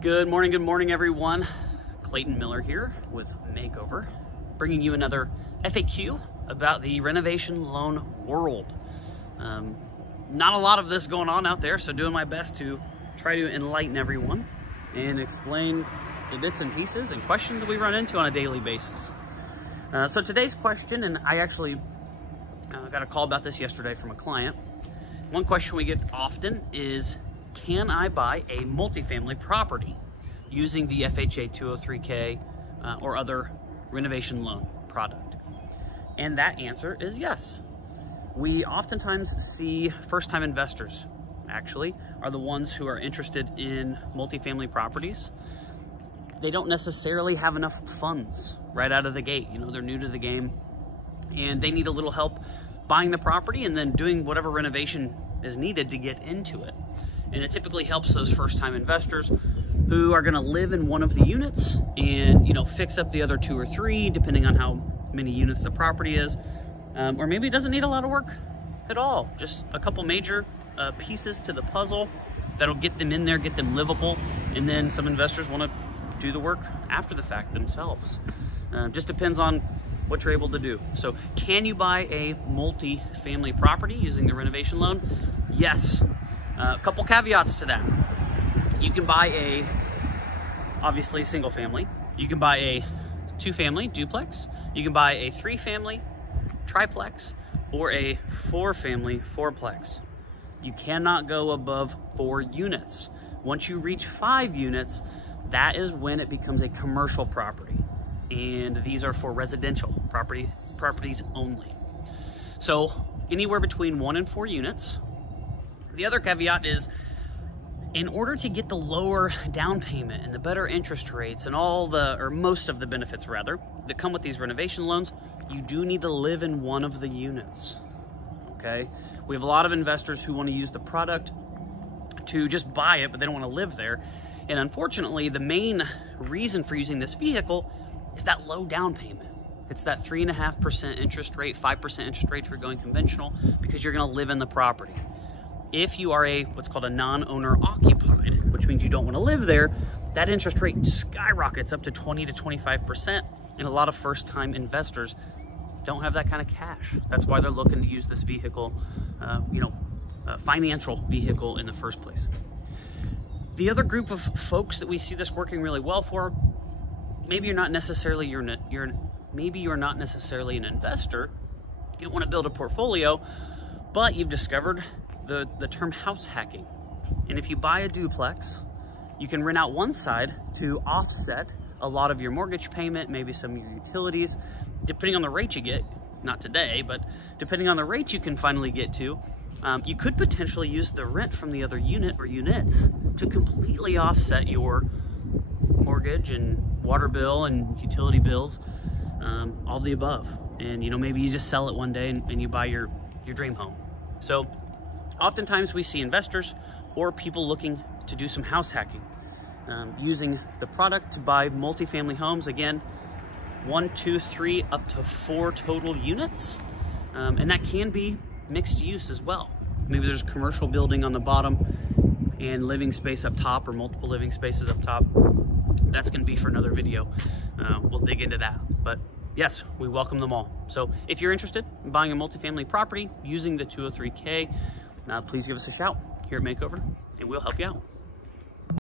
Good morning, everyone. Clayton Miller here with Makeover, bringing you another FAQ about the renovation loan world. Not a lot of this going on out there, so doing my best to try to enlighten everyone and explain the bits and pieces and questions that we run into on a daily basis. So today's question, and I actually got a call about this yesterday from a client. One question we get often is, can I buy a multifamily property using the FHA 203K or other renovation loan product? And that answer is yes. We oftentimes see first-time investors actually are the ones who are interested in multifamily properties. They don't necessarily have enough funds right out of the gate. You know, they're new to the game and they need a little help buying the property and then doing whatever renovation is needed to get into it. And it typically helps those first-time investors who are gonna live in one of the units and, you know, fix up the other two or three, depending on how many units the property is. Or maybe it doesn't need a lot of work at all. Just a couple major pieces to the puzzle that'll get them in there, get them livable. And then some investors wanna do the work after the fact themselves. Just depends on what you're able to do. So can you buy a multi-family property using the renovation loan? Yes. A couple caveats to that. You can buy obviously single family. You can buy a 2-family duplex. You can buy a 3-family triplex or a 4-family fourplex. You cannot go above 4 units. Once you reach 5 units, that is when it becomes a commercial property. And these are for residential properties only. So anywhere between 1 and 4 units. The other caveat is, in order to get the lower down payment and the better interest rates and most of the benefits rather, that come with these renovation loans, you do need to live in one of the units, okay? We have a lot of investors who want to use the product to just buy it, but they don't want to live there. And unfortunately, the main reason for using this vehicle is that low down payment. It's that 3.5% interest rate, 5% interest rate if you're going conventional, because you're going to live in the property. If you are what's called a non-owner occupied, which means you don't want to live there, that interest rate skyrockets up to 20 to 25%. And a lot of first-time investors don't have that kind of cash. That's why they're looking to use this vehicle, financial vehicle in the first place. The other group of folks that we see this working really well for, maybe you're not necessarily an investor. You don't want to build a portfolio, but you've discovered the term house hacking. And if you buy a duplex, you can rent out one side to offset a lot of your mortgage payment, maybe some of your utilities, depending on the rate you get. Not today, but depending on the rate you can finally get to, you could potentially use the rent from the other unit or units to completely offset your mortgage and water bill and utility bills, all the above. And maybe you just sell it one day and you buy your dream home. So oftentimes we see investors or people looking to do some house hacking, using the product to buy multifamily homes. Again, 1, 2, 3, up to 4 total units. And that can be mixed use as well. Maybe there's a commercial building on the bottom and living space up top, or multiple living spaces up top. That's gonna be for another video. We'll dig into that. But yes, we welcome them all. So if you're interested in buying a multifamily property using the 203K, please give us a shout here at Makeover and we'll help you out.